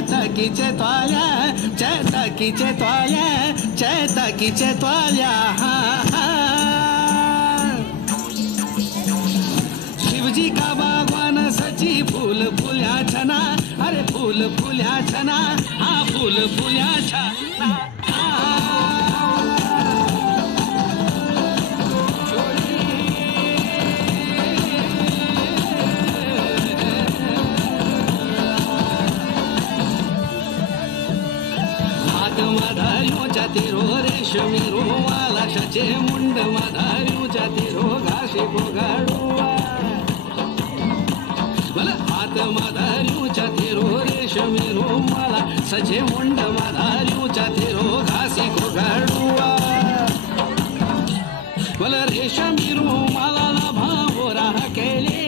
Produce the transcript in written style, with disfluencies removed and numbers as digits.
Chetakiche toalha, chetakiche toalha, chetakiche toalha. Shivji का बागवान सची फूल फुल्या छना, अरे फूल फुल्या छना, हाँ फूल फुल्या छना. मधारियों चातिरो रेशमी रुमाला शचे मुंड मधारियों चातिरो घासी पोगाडुआ मला हात मधारियों चातिरो रेशमी रुमाला सचे मुंड मधारियों चातिरो घासी पोगाडुआ मला रेशमी रुमाला ना भावरा केले